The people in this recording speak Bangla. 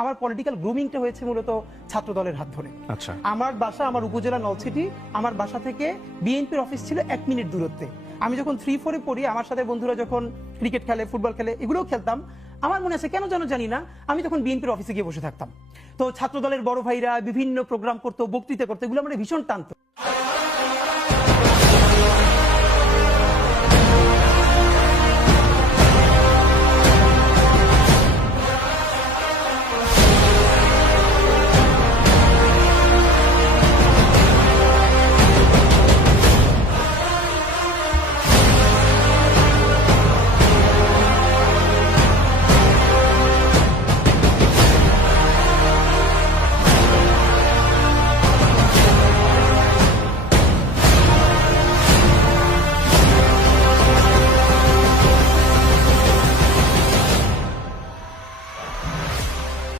আমার পলিটিক্যাল গ্রুমিংটা হয়েছে মূলত ছাত্র দলের হাত ধরে। আচ্ছা, আমার বাসা, আমার উপজেলা নলছিটি, আমার বাসা থেকে বিএনপির অফিস ছিল 1 মিনিট দূরত্বে। আমি যখন 3-4-এ পড়ি, আমার সাথে বন্ধুরা যখন ক্রিকেট খেলে, ফুটবল খেলে, এগুলোও খেলতাম। আমার মনে আছে কেন যেন জানি না, আমি তখন বিএনপির অফিসে গিয়ে বসে থাকতাম। তো ছাত্র দলের বড় ভাইরা বিভিন্ন প্রোগ্রাম করতো, বক্তৃতা করতো, এগুলো আমার ভীষণ টানতো।